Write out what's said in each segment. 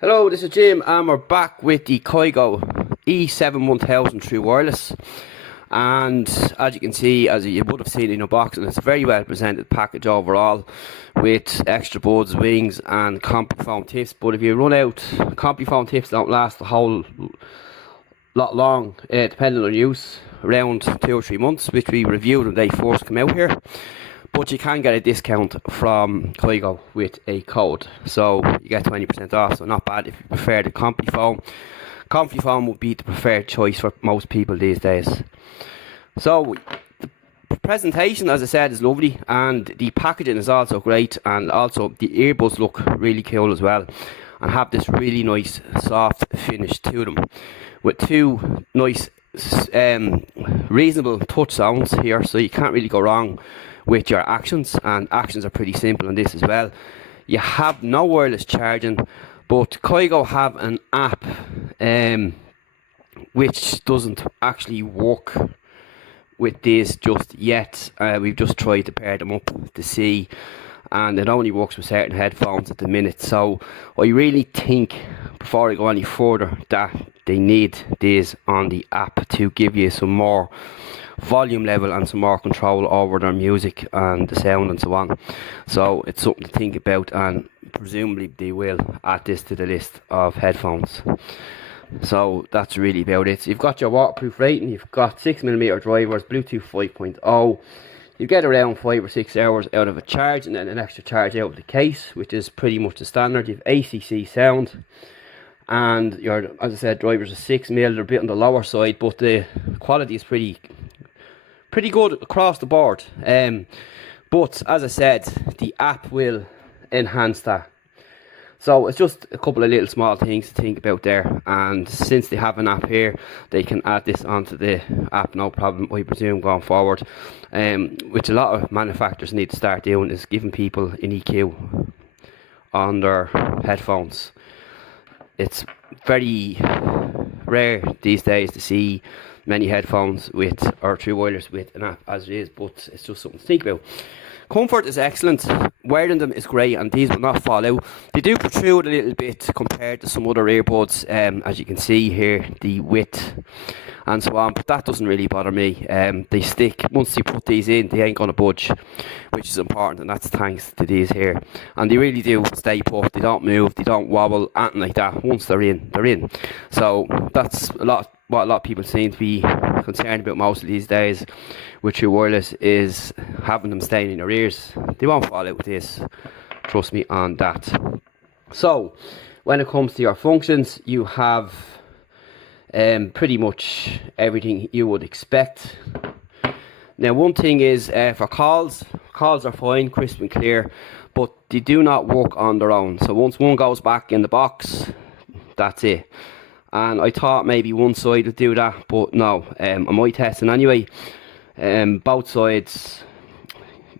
Hello, this is Jim and we're back with the Kygo E7 1000 True Wireless. And as you can see, as you would have seen in your box, and it's a very well presented package overall with extra buds, wings and CompuFoam tips. But if you run out, CompuFoam tips don't last a whole lot long, depending on use, around 2 or 3 months, which we reviewed when they first come out here. But you can get a discount from Kygo with a code, so you get 20% off, so not bad if you prefer the CompuFoam. CompuFoam would be the preferred choice for most people these days. So the presentation, as I said, is lovely, and the packaging is also great, and also the earbuds look really cool as well, and have this really nice soft finish to them, with two nice reasonable touch sounds here, so you can't really go wrong with your actions, and actions are pretty simple on this as well. You have no wireless charging, but Kygo have an app which doesn't actually work with this just yet. We've just tried to pair them up to see, and it only works with certain headphones at the minute. So I really think, before I go any further, that they need this on the app to give you some more volume level and some more control over their music and the sound and so on. So it's something to think about, and presumably they will add this to the list of headphones. So that's really about it. So you've got your waterproof rating, you've got 6mm drivers, Bluetooth 5.0. You get around 5 or 6 hours out of a charge, and then an extra charge out of the case, which is pretty much the standard. You've ACC sound, and your, as I said, drivers are 6mm. They're a bit on the lower side, but the quality is pretty good across the board. But as I said, the app will enhance that. So it's just a couple of little small things to think about there, and since they have an app here, they can add this onto the app, no problem, I presume, going forward. Which a lot of manufacturers need to start doing, is giving people an EQ on their headphones. It's very rare these days to see many headphones with, or true wireless with an app as it is, but it's just something to think about. Comfort is excellent, wearing them is great, and these will not fall out. They do protrude a little bit compared to some other earbuds, as you can see here, the width and so on, but that doesn't really bother me. They stick, once you put these in, they ain't going to budge, which is important, and that's thanks to these here. And they really do stay put, they don't move, they don't wobble, anything like that. Once they're in, they're in. So that's what a lot of people seem to be concerned about most of these days with true wireless, is having them staying in your ears. They won't fall out with this, trust me on that. So when it comes to your functions, you have pretty much everything you would expect. Now, one thing is, for calls are fine, crisp and clear, but they do not work on their own. So once one goes back in the box, that's it. And I thought maybe one side would do that, but no. On my testing anyway, both sides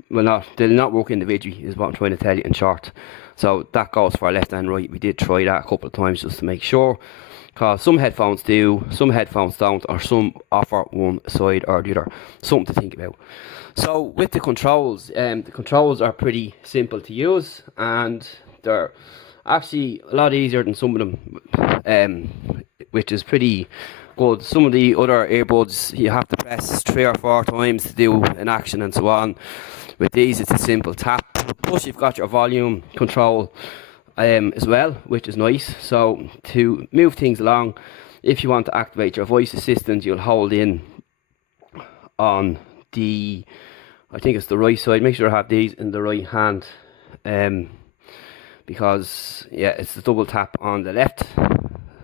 they'll not work individually, is what I'm trying to tell you in short. So that goes for left and right. We did try that a couple of times just to make sure, because some headphones do, some headphones don't, or some offer one side or the other. Something to think about. So with the controls are pretty simple to use, and they're actually a lot easier than some of them, which is pretty good. Some of the other earbuds you have to press 3 or 4 times to do an action and so on. With these, it's a simple tap. Plus you've got your volume control as well, which is nice. So to move things along, if you want to activate your voice assistant, you'll hold in on the, I think it's the right side. Make sure I have these in the right hand, because yeah, it's the double tap on the left,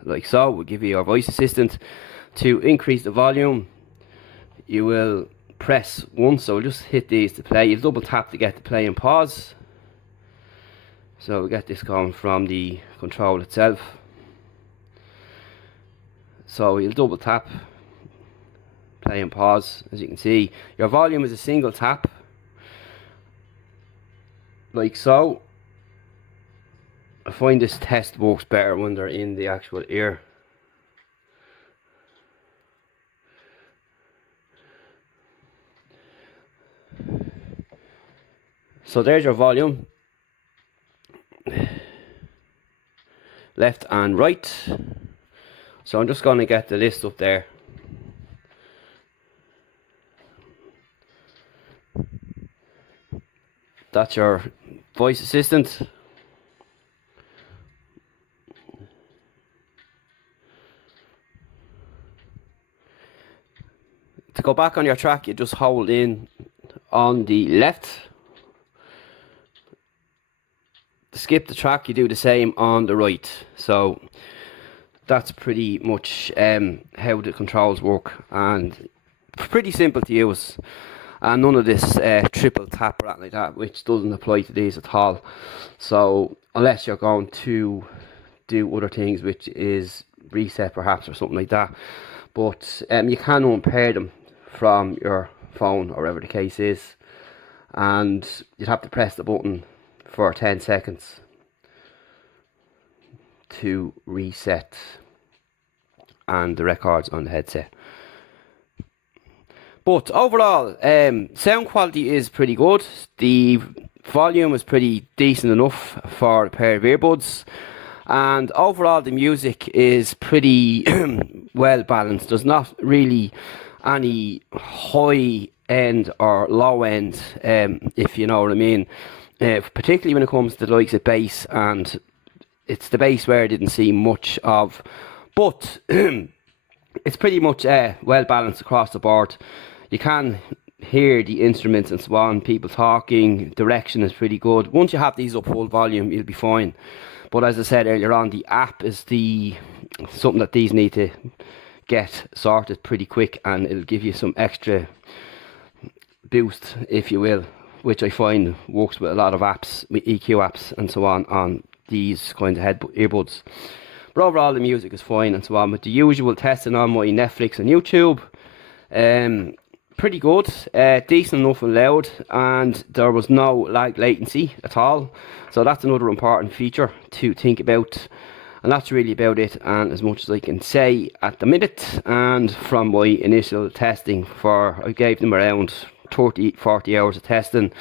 like so. Will give you your voice assistant. To increase the volume, you will press 1, so just hit these to play. You double tap to get the play and pause. So we get this going from the control itself. So you'll double tap, play and pause. As you can see, your volume is a single tap, like so. I find this test works better when they're in the actual ear. So there's your volume. left and right. So I'm just going to get the list up there. That's your voice assistant. To go back on your track, you just hold in on the left. To skip the track, you do the same on the right. So that's pretty much how the controls work, and pretty simple to use. And none of this triple tap or anything like that, which doesn't apply to these at all. So unless you're going to do other things, which is reset perhaps or something like that, but you can unpair them from your phone or whatever the case is, and you'd have to press the button for 10 seconds to reset and the records on the headset. But overall, sound quality is pretty good. The volume is pretty decent enough for a pair of earbuds, and overall the music is pretty well balanced. There's not really any high end or low end, if you know what I mean, particularly when it comes to the likes of bass, and it's the bass where I didn't see much of, but it's pretty much well balanced across the board. You can hear the instruments and so on, people talking, direction is pretty good. Once you have these up full volume, you'll be fine. But as I said earlier on, the app is something that these need to get sorted pretty quick, and it'll give you some extra boost, if you will, which I find works with a lot of apps, with EQ apps and so on these kinds of earbuds. But overall the music is fine and so on. With the usual testing on my Netflix and YouTube, pretty good, decent enough and loud, and there was no lag latency at all. So that's another important feature to think about, and that's really about it, and as much as I can say at the minute. And from my initial testing, I gave them around 30-40 hours of testing,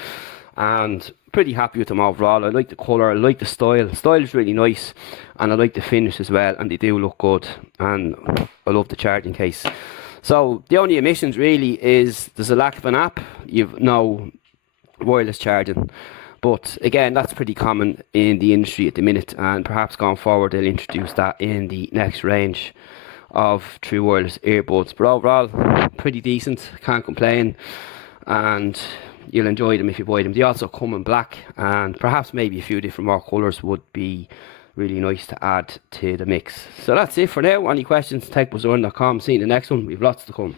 and pretty happy with them overall. I like the colour, I like the style. The style is really nice, and I like the finish as well, and they do look good, and I love the charging case. So the only omissions really is there's a lack of an app. You've no wireless charging, but again, that's pretty common in the industry at the minute, and perhaps going forward they'll introduce that in the next range of true wireless earbuds. But overall, pretty decent, can't complain, and you'll enjoy them if you buy them. They also come in black, and perhaps maybe a few different more colours would be really nice to add to the mix. So that's it for now. Any questions, techbuzzern.com. See you in the next one. We've lots to come.